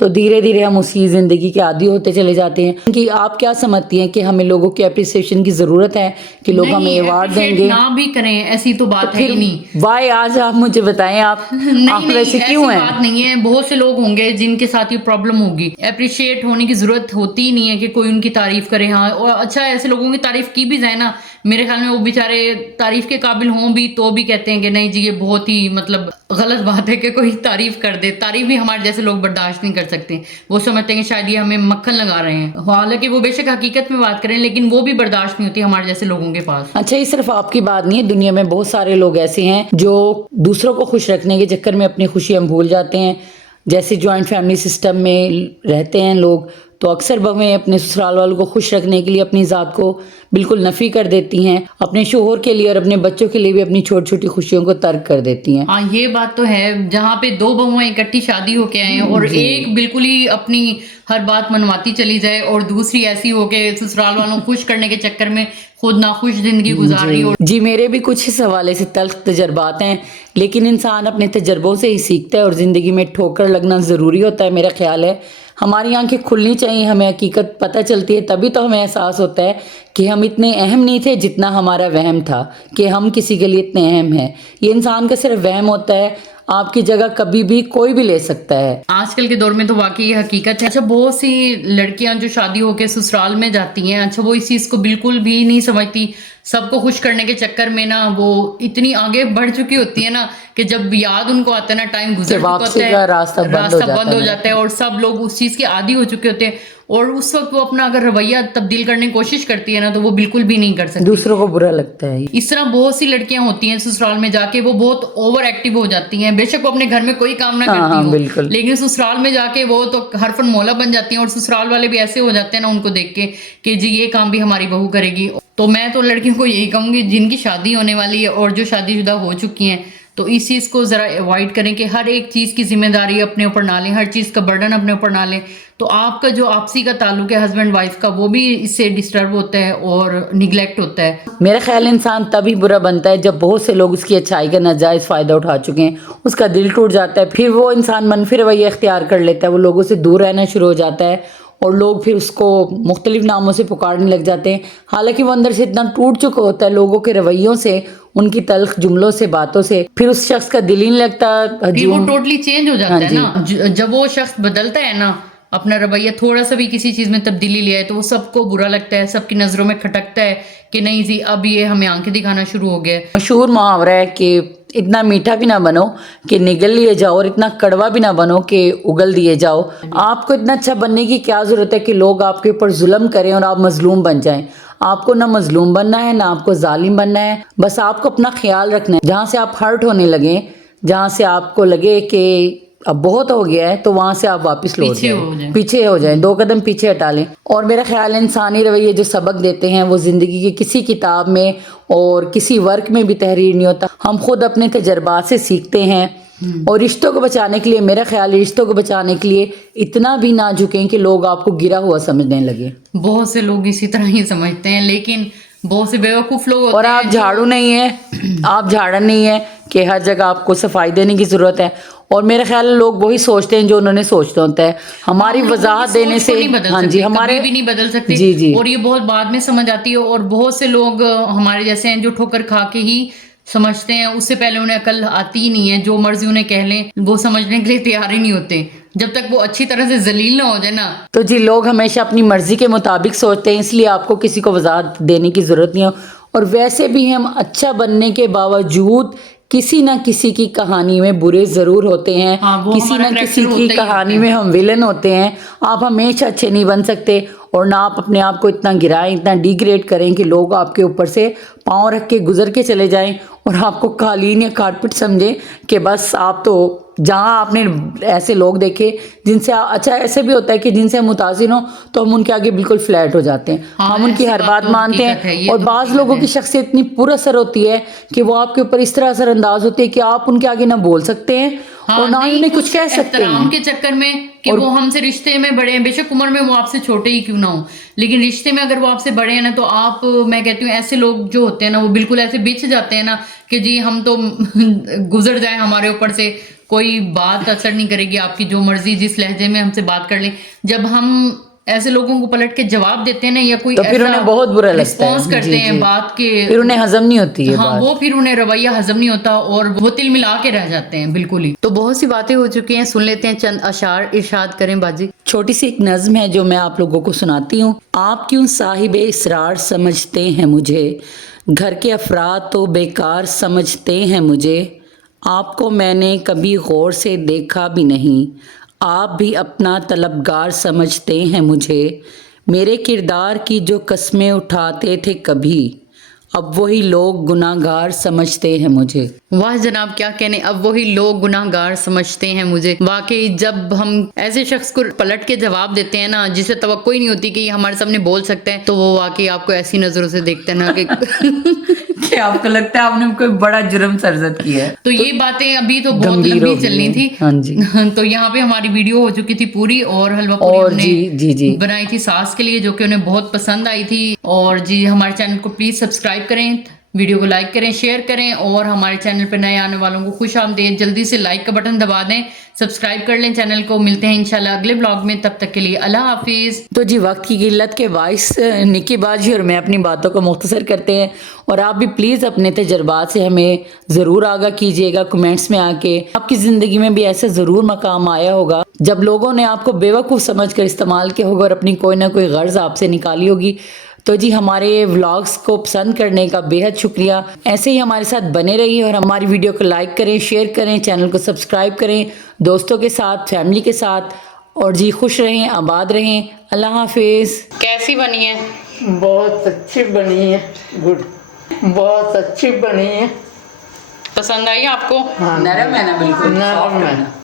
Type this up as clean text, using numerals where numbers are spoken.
تو دھیرے دھیرے ہم اسی زندگی کے عادی ہوتے چلے جاتے ہیں. کہ آپ کیا سمجھتی ہیں کہ ہمیں لوگوں کی اپریسیشن کی ضرورت ہے کہ لوگ ہمیں ایوارڈ دیں گے؟ نہ بھی کریں، ایسی تو بات ہے ہی نہیں. وائی آج آپ مجھے بتائیں آپ ویسے کیوں ہیں؟ بات نہیں ہے، بہت سے لوگ ہوں گے جن کے ساتھ یہ پرابلم ہوگی. اپریشیٹ ہونے کی ضرورت ہوتی ہی نہیں ہے کہ کوئی ان کی تعریف کرے. ہاں اور اچھا ایسے لوگوں کی تعریف کی بھی جائے نا، میرے خیال میں وہ بیچارے تعریف کے قابل ہوں بھی تو بھی کہتے ہیں کہ نہیں جی یہ بہت ہی مطلب غلط بات ہے کہ کوئی تعریف کر دے. تعریف بھی ہمارے جیسے لوگ برداشت نہیں کر سکتے، وہ سمجھتے ہیں کہ شاید یہ ہمیں مکھن لگا رہے ہیں، حالانکہ وہ بے شک حقیقت میں بات کریں لیکن وہ بھی برداشت نہیں ہوتی ہمارے جیسے لوگوں کے پاس. اچھا یہ صرف آپ کی بات نہیں ہے، دنیا میں بہت سارے لوگ ایسے ہیں جو دوسروں کو خوش رکھنے کے چکر میں اپنی خوشی ہم بھول جاتے ہیں. جیسے جوائنٹ فیملی سسٹم میں رہتے ہیں لوگ تو اکثر بہویں اپنے سسرال والوں کو خوش رکھنے کے لیے اپنی ذات کو بالکل نفی کر دیتی ہیں، اپنے شوہر کے لیے اور اپنے بچوں کے لیے بھی اپنی چھوٹی چھوٹی خوشیوں کو ترک کر دیتی ہیں. ہاں یہ بات تو ہے، جہاں پہ دو بہویں اکٹھی شادی ہو کے آئے ہیں اور ایک بالکل ہی اپنی ہر بات منواتی چلی جائے اور دوسری ایسی ہو کہ سسرال والوں خوش کرنے کے چکر میں خود ناخوش زندگی گزار رہی ہو. جی میرے بھی کچھ اس حوالے سے تلخ تجربات ہیں، لیکن انسان اپنے تجربوں سے ہی سیکھتا ہے اور زندگی میں ٹھوکر لگنا ضروری ہوتا ہے. میرا خیال ہے ہماری آنکھیں کھلنی چاہیے، ہمیں حقیقت پتہ چلتی ہے تبھی تو ہمیں احساس ہوتا ہے کہ ہم اتنے اہم نہیں تھے جتنا ہمارا وہم تھا کہ ہم کسی کے لیے اتنے اہم ہیں. یہ انسان کا صرف وہم ہوتا ہے، آپ کی جگہ کبھی بھی کوئی بھی لے سکتا ہے. آج کل کے دور میں تو واقعی یہ حقیقت ہے. اچھا بہت سی لڑکیاں جو شادی ہو کے سسرال میں جاتی ہیں، اچھا وہ اس چیز کو بالکل بھی نہیں سمجھتی، سب کو خوش کرنے کے چکر میں نا وہ اتنی آگے بڑھ چکی ہوتی ہے نا کہ جب یاد ان کو آتا ہے نا، ٹائم گزر چکا ہوتا ہے، راستہ بند ہو جاتا ہے اور سب لوگ اس چیز کے عادی ہو چکے ہوتے ہیں اور اس وقت وہ اپنا اگر رویہ تبدیل کرنے کی کوشش کرتی ہے نا تو وہ بالکل بھی نہیں کر سکتی. دوسروں کو برا لگتا ہے. اس طرح بہت سی لڑکیاں ہوتی ہیں سسرال میں جا کے وہ بہت اوور ایکٹیو ہو جاتی ہیں، بے شک وہ اپنے گھر میں کوئی کام نہ کرتی ہو لیکن سسرال میں جا کے وہ تو حرفن مولا بن جاتی ہیں اور سسرال والے بھی ایسے ہو جاتے ہیں نا ان کو دیکھ کے کہ جی یہ کام بھی ہماری بہو کرے گی. تو میں تو لڑکیوں کو یہی کہوں گی جن کی شادی ہونے والی ہے اور جو شادی شدہ ہو چکی ہیں تو اس چیز کو ذرا اوائڈ کریں کہ ہر ایک چیز کی ذمہ داری اپنے اوپر نہ لیں، ہر چیز کا برڈن اپنے اوپر نہ لیں. تو آپ کا جو آپسی کا تعلق ہے ہسبینڈ وائف کا وہ بھی اس سے ڈسٹرب ہوتا ہے اور نگلیکٹ ہوتا ہے. میرا خیال انسان تبھی برا بنتا ہے جب بہت سے لوگ اس کی اچھائی کا ناجائز فائدہ اٹھا چکے ہیں، اس کا دل ٹوٹ جاتا ہے، پھر وہ انسان منفی رویہ اختیار کر لیتا ہے، وہ لوگوں سے دور رہنا شروع ہو جاتا ہے اور لوگ پھر اس کو مختلف ناموں سے پکارنے لگ جاتے ہیں، حالانکہ وہ اندر سے اتنا ٹوٹ چکا ہوتا ہے لوگوں کے رویوں سے، ان کی تلخ جملوں سے، باتوں سے، پھر اس شخص کا دل ہی نہیں لگتا. پھر وہ ٹوٹلی چینج ہو جاتا ہے نا. جب وہ شخص بدلتا ہے نا اپنا رویہ، تھوڑا سا بھی کسی چیز میں تبدیلی لے آئے تو وہ سب کو برا لگتا ہے، سب کی نظروں میں کھٹکتا ہے کہ نہیں جی اب یہ ہمیں آنکھیں دکھانا شروع ہو گیا. مشہور محاورہ ہے کہ اتنا میٹھا بھی نہ بنو کہ نگل لیے جاؤ اور اتنا کڑوا بھی نہ بنو کہ اگل دیے جاؤ. آپ کو اتنا اچھا بننے کی کیا ضرورت ہے کہ لوگ آپ کے اوپر ظلم کریں اور آپ مظلوم بن جائیں. آپ کو نہ مظلوم بننا ہے نہ آپ کو ظالم بننا ہے، بس آپ کو اپنا خیال رکھنا ہے. جہاں سے آپ ہرٹ ہونے لگیں، جہاں سے آپ کو لگے کہ اب بہت ہو گیا ہے تو وہاں سے آپ واپس لوٹ جائیں، پیچھے ہو جائیں، 2 قدم پیچھے ہٹا لیں. اور میرا خیال ہے انسانی رویے جو سبق دیتے ہیں وہ زندگی کی کسی کتاب میں اور کسی ورک میں بھی تحریر نہیں ہوتا، ہم خود اپنے تجربات سے سیکھتے ہیں. اور رشتوں کو بچانے کے لیے میرا خیال ہے رشتوں کو بچانے کے لیے اتنا بھی نہ جھکیں کہ لوگ آپ کو گرا ہوا سمجھنے لگے. بہت سے لوگ اسی طرح ہی سمجھتے ہیں لیکن بہت سے بیوقوف لوگ ہوتے ہیں. اور آپ جھاڑو نہیں ہیں، آپ جھاڑن نہیں ہیں کہ ہر جگہ آپ کو صفائی دینے کی ضرورت ہے. اور میرے خیال ہے لوگ وہی سوچتے ہیں جو انہوں نے سوچنا ہوتا ہے. ہماری وضاحت دینے سے ہاں جی ہمارے بھی نہیں بدل سکتے. جی اور یہ بہت بعد میں سمجھ آتی ہے اور بہت سے لوگ ہمارے جیسے ہیں جو ٹھوکر کھا کے ہی سمجھتے ہیں، اس سے پہلے انہیں عقل آتی ہی نہیں ہے، جو مرضی انہیں کہہ لیں وہ سمجھنے کے لیے تیار ہی نہیں ہوتے جب تک وہ اچھی طرح سے ذلیل نہ ہو جائے نا. تو جی لوگ ہمیشہ اپنی مرضی کے مطابق سوچتے ہیں، اس لیے آپ کو کسی کو وضاحت دینے کی ضرورت نہیں ہے. اور ویسے بھی ہم اچھا بننے کے باوجود کسی نہ کسی کی کہانی میں برے ضرور ہوتے ہیں، کسی نہ کسی کی کہانی میں ہم ویلن ہوتے ہیں. آپ ہمیشہ اچھے نہیں بن سکتے اور نہ آپ اپنے آپ کو اتنا گرائیں، اتنا ڈیگریڈ کریں کہ لوگ آپ کے اوپر سے پاؤں رکھ کے گزر کے چلے جائیں اور آپ کو قالین یا کارپٹ سمجھیں کہ بس آپ تو. جہاں آپ نے ایسے لوگ دیکھے جن سے اچھا ایسے بھی ہوتا ہے کہ جن سے ہم متاثر ہوں تو ہم ان کے آگے بالکل فلیٹ ہو جاتے ہیں، ہم ان کی ہر بات مانتے ہیں. اور بعض لوگوں کی شخصیت اتنی پر اثر ہوتی ہے کہ وہ آپ کے اوپر اس طرح اثر انداز ہوتی ہے کہ آپ ان کے آگے نہ بول سکتے ہیں اور نہ ہی انہیں کچھ کہہ سکتے ہیں. احترام کے چکر میں کہ وہ ہم سے رشتے میں بڑے ہیں، بے شک عمر میں وہ آپ سے چھوٹے ہی کیوں نہ ہوں، لیکن رشتے میں اگر وہ آپ سے بڑے ہیں نا تو آپ، میں کہتی ہوں ایسے لوگ جو ہوتے ہیں نا وہ بالکل ایسے بچ جاتے ہیں نا کہ جی ہم تو گزر جائیں ہمارے اوپر سے کوئی بات اثر نہیں کرے گی آپ کی، جو مرضی جس لہجے میں ہم سے بات کر لیں. جب ہم ایسے لوگوں کو پلٹ کے جواب دیتے ہیں نا، یا کوئی تو پھر انہیں بہت برا لگتا ہے، رسپانس کرتے ہیں بات کے، پھر انہیں ہضم نہیں ہوتی ہے ہاں بات. وہ پھر انہیں رویہ ہضم نہیں ہوتا اور وہ تل ملا کے رہ جاتے ہیں بالکل ہی. تو بہت سی باتیں ہو چکی ہیں، سن لیتے ہیں چند اشعار، ارشاد کریں باجی. چھوٹی سی ایک نظم ہے جو میں آپ لوگوں کو سناتی ہوں. آپ کیوں صاحب اسرار سمجھتے ہیں مجھے، گھر کے افراد تو بیکار سمجھتے ہیں مجھے. آپ کو میں نے کبھی غور سے دیکھا بھی نہیں، آپ بھی اپنا طلبگار سمجھتے ہیں مجھے. میرے کردار کی جو قسمیں اٹھاتے تھے کبھی، اب وہی لوگ گناہ گار سمجھتے ہیں مجھے. واہ جناب کیا کہنے، اب وہی لوگ گناہ گار سمجھتے ہیں مجھے. واقعی جب ہم ایسے شخص کو پلٹ کے جواب دیتے ہیں نا، جسے توقع ہی نہیں ہوتی کہ یہ ہمارے سامنے بول سکتے ہیں، تو وہ واقعی آپ کو ایسی نظروں سے دیکھتے ہیں نا کہ کہ آپ کو لگتا ہے آپ نے کوئی بڑا جرم سرزد کیا ہے. تو یہ باتیں ابھی تو بہت گمبھیر لمبی ہو گئی چلنی ہیں. تھی. ہاں جی. تو یہاں پہ ہماری ویڈیو ہو چکی تھی پوری، اور حلوہ پوری اور ہم جی نے بنائی تھی ساس کے لیے، جو کہ انہیں بہت پسند آئی تھی. اور جی ہمارے چینل کو پلیز سبسکرائب کریں، ویڈیو کو لائک کریں، شیئر کریں، اور ہمارے چینل پہ نئے آنے والوں کو خوش آمدید. جلدی سے لائک کا بٹن دبا دیں، سبسکرائب کر لیں چینل کو. ملتے ہیں انشاءاللہ اگلے بلاگ میں، تب تک کے لیے اللہ حافظ. تو جی وقت کی قلت کے باعث نکی باجی اور میں اپنی باتوں کو مختصر کرتے ہیں، اور آپ بھی پلیز اپنے تجربات سے ہمیں ضرور آگاہ کیجیے گا کمنٹس میں آ کے. آپ کی زندگی میں بھی ایسا ضرور مقام آیا ہوگا جب لوگوں نے آپ کو بیوقوف سمجھ کر استعمال کیا ہوگا اور اپنی کوئی نہ کوئی غرض آپ سے نکالی ہوگی. تو جی ہمارے ولاگز کو پسند کرنے کا بے حد شکریہ. ایسے ہی ہمارے ساتھ بنے رہیے اور ہماری ویڈیو کو لائک کریں، شیئر کریں، چینل کو سبسکرائب کریں دوستوں کے ساتھ، فیملی کے ساتھ. اور جی خوش رہیں، آباد رہیں. اللہ حافظ. کیسی بنی ہے؟ بہت اچھی بنی ہے. گڈ. بہت اچھی بنی ہے. پسند آئی آپ کو؟ نرم ہے نا، بالکل نرم ہے.